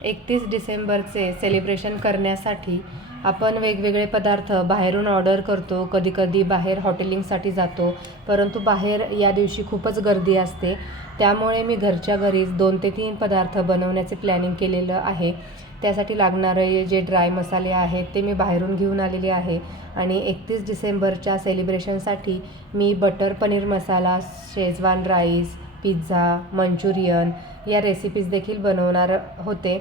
एकतीस डिसेंबरचे सेलिब्रेशन करण्यासाठी आपण वेगवेगळे पदार्थ बाहेरून ऑर्डर करतो कधी कधी बाहेर हॉटेलिंगसाठी जातो परंतु बाहेर या दिवशी खूपच गर्दी असते. त्यामुळे मी घरच्या घरीच दोन ते तीन पदार्थ बनवण्याचे प्लॅनिंग केलेलं आहे. त्यासाठी लागणारे जे ड्राय मसाले आहेत ते मी बाहेरून घेऊन आलेले आहे आणि एकतीस डिसेंबरच्या सेलिब्रेशनसाठी मी butter paneer masala Schezwan rice pizza Manchurian या रेसिपीज देखील बनवणार होते.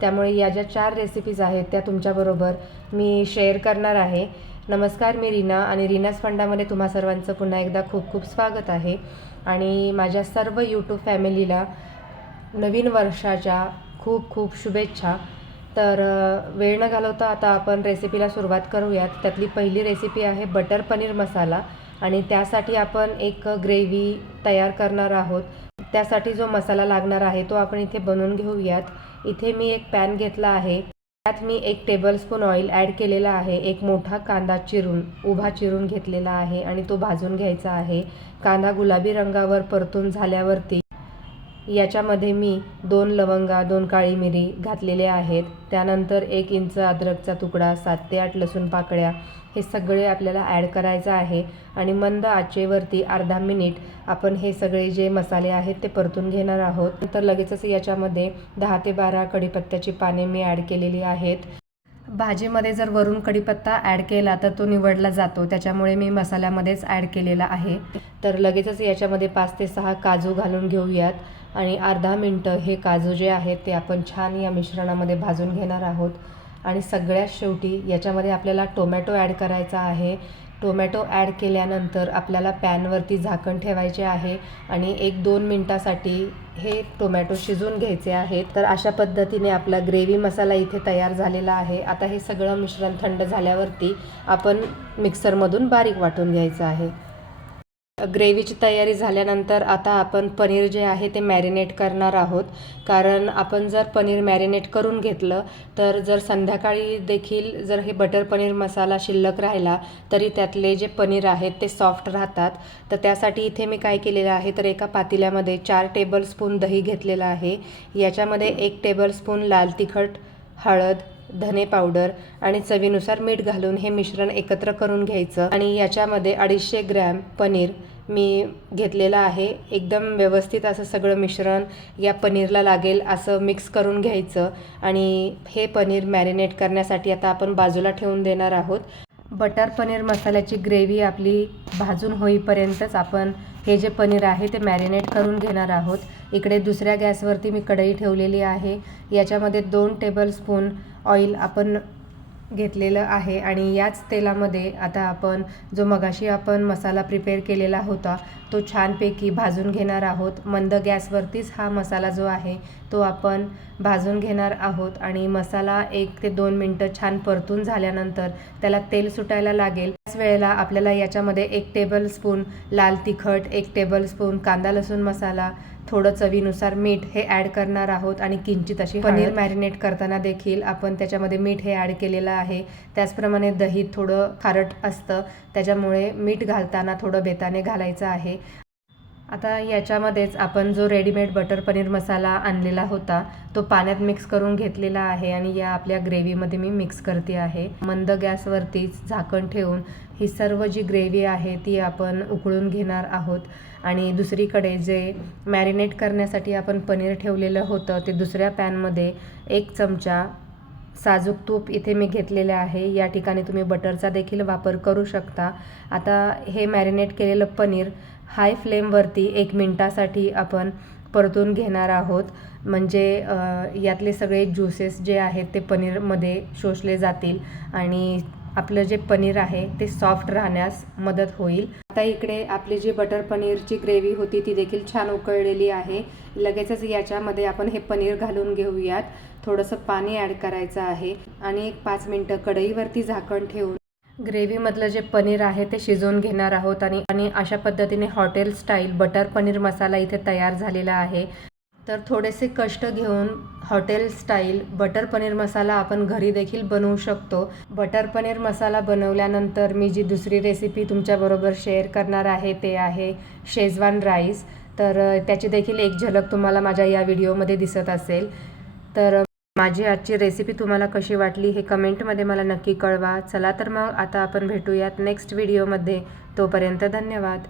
त्यामुळे या ज्या चार रेसिपीज आहेत त्या तुमच्याबरोबर मी शेअर करणार आहे. नमस्कार मी रीना आणि रीनास फंडामध्ये तुम्हा सर्वांचं पुन्हा एकदा खूप खूप स्वागत आहे. आणि माझ्या सर्व यूट्यूब फॅमिलीला नवीन वर्षाच्या खूप खूप शुभेच्छा. तर वेळ न घालवता आता आपण रेसिपीला सुरुवात करूयात. त्यातली पहिली रेसिपी आहे बटर पनीर मसाला. आणि त्यासाठी आपण एक ग्रेव्ही तयार करणार आहोत. त्यासाठी जो मसाला लागणार आहे तो आपण इथे बनवून घेऊयात. इथे मी एक पॅन घेतला आहे. त्यात मी एक टेबलस्पून ऑइल ॲड केलेला आहे. एक मोठा कांदा चिरून उभा चिरून घेतलेला आहे आणि तो भाजून घ्यायचा आहे. कांदा गुलाबी रंगावर परतून झाल्यावरती याच्यामध्ये मी दोन लवंगा दोन काळी मिरी घातलेल्या आहेत. त्यानंतर एक इंच अद्रकचा तुकडा सात ते आठ लसूण पाकळ्या हे सगळे आपल्याला ॲड करायचं आहे. आणि मंद आचेवरती अर्धा मिनिट आपण हे सगळे जे मसाले आहेत ते परतून घेणार आहोत. नंतर लगेचच याच्यामध्ये दहा ते बारा कढीपत्त्याची पाने मी ॲड केलेली आहेत. भाजीमध्ये जर वरून कढीपत्ता ॲड केला तर तो निवडला जातो. त्याच्यामुळे मी मसाल्यामध्येच ॲड केलेला आहे. तर लगेचच याच्यामध्ये पाच ते सहा काजू घालून घेऊयात. आणि अर्धा मिनटं हे काजू जे आहेत ते आपण छान या मिश्रणामध्ये भाजून घेणार आहोत. आणि सगळ्यात शेवटी याच्यामध्ये आपल्याला टोमॅटो ॲड करायचा आहे. टोमॅटो ॲड केल्यानंतर आपल्याला पॅनवरती झाकण ठेवायचे आहे आणि एक दोन मिनटासाठी हे टोमॅटो शिजून घ्यायचे आहेत. तर अशा पद्धतीने आपला ग्रेव्ही मसाला इथे तयार झालेला आहे. आता हे सगळं मिश्रण थंड झाल्यावरती आपण मिक्सरमधून बारीक वाटून घ्यायचं आहे. ग्रेव्हीची तयारी झाल्यानंतर आता आपण पनीर जे आहे ते मॅरिनेट करणार आहोत. कारण आपण जर पनीर मॅरिनेट करून घेतलं तर जर संध्याकाळी देखील जर हे बटर पनीर मसाला शिल्लक राहिला तरी त्यातले जे पनीर आहेत ते सॉफ्ट राहतात. तर त्यासाठी इथे मी काय केलेलं आहे तर एका पातेल्यामध्ये चार टेबलस्पून दही घेतलेलं आहे. याच्यामध्ये एक टेबलस्पून लाल तिखट हळद धने पावडर आणि चवीनुसार मीठ घालून हे मिश्रण एकत्र करून घ्यायचं. आणि याच्यामध्ये अडीचशे ग्रॅम पनीर मी घेतलेलं आहे. एकदम व्यवस्थित असं सगळं मिश्रण या पनीरला लागेल असं मिक्स करून घ्यायचं. आणि हे पनीर मॅरिनेट करण्यासाठी आता आपण बाजूला ठेवून देणार आहोत. बटर पनीर मसाल्याची ग्रेव्ही आपली भाजून होईपर्यंतच आपण हे जे पनीर आहे ते मॅरिनेट करून घेणार आहोत. इकडे दुसऱ्या गॅसवरती मी कढई ठेवलेली आहे. याच्यामध्ये दोन टेबलस्पून ऑइल आपण घेतलेलं आहे. आणि याच तेलामध्ये आता आपण जो मगाशी आपण मसाला प्रिपेअर केलेला होता तो छानपैकी भाजून घेणार आहोत. मंद गॅसवरतीच हा मसाला जो आहे तो आपण भाजून घेणार आहोत. आणि मसाला एक ते दोन मिनटं छान परतून झाल्यानंतर त्याला तेल सुटायला लागेल. त्याच वेळेला आपल्याला याच्यामध्ये एक टेबलस्पून लाल तिखट एक टेबलस्पून कांदा लसूण मसाला थोडं चवीनुसार मीठ हे ॲड करणार आहोत आणि किंचित अशी पनीर. मॅरिनेट करताना देखील आपण त्याच्यामध्ये मीठ हे ॲड केलेलं आहे. त्याचप्रमाणे दही थोडं खारट असतं. त्याच्यामुळे मीठ घालताना थोडं बेताने घालायचं आहे. आता याच्यामध्येच आपण जो रेडीमेड बटर पनीर मसाला आणलेला होता तो पाण्यात मिक्स करून घेतलेला आहे आणि या आपल्या ग्रेव्हीमध्ये मी मिक्स करते आहे. मंद गॅसवरतीच झाकण ठेवून ही सर्व जी ग्रेव्ही आहे ती आपण उकळून घेणार आहोत. आणि दुसरीकडे जे मॅरिनेट करण्यासाठी आपण पनीर ठेवलेलं होतं ते दुसऱ्या पॅनमध्ये एक चमचा साजूक तूप इथे मी घेतलेले आहे. या ठिकाणी तुम्ही बटरचा देखील वापर करू शकता. आता हे मॅरिनेट केलेलं पनीर हाय फ्लेमवरती एक मिनटासाठी आपण परतून घेणार आहोत. म्हणजे यातले सगळे ज्युसेस जे आहेत ते पनीरमध्ये शोषले जातील आणि आपलं जे पनीर आहे ते सॉफ्ट राहण्यास मदत होईल. आता इकडे आपली जी बटर पनीरची ग्रेव्ही होती ती देखील छान उकळलेली आहे. लगेचच याच्यामध्ये आपण हे पनीर घालून घेऊयात. थोडंसं पाणी ॲड करायचं आहे. आणि एक पाच मिनटं कढईवरती झाकण ठेवून ग्रेव्हीमधलं जे पनीर आहे ते शिजवून घेणार आहोत आणि आणि अशा पद्धतीने hotel style butter paneer masala इथे तयार झालेला आहे. तर थोडेसे कष्ट घेऊन hotel style butter paneer masala आपण घरी देखील बनवू शकतो. बटर पनीर मसाला बनवल्यानंतर मी जी दुसरी रेसिपी तुमच्याबरोबर शेअर करणार आहे ते आहे शेजवान राईस. तर त्याची देखील एक झलक तुम्हाला माझ्या या व्हिडिओमध्ये दिसत असेल. तर माझी आजची रेसिपी तुम्हाला कशी वाटली हे कमेंटमध्ये मला नक्की कळवा. चला तर मग आता आपण भेटूयात नेक्स्ट व्हिडिओमध्ये तोपर्यंत धन्यवाद.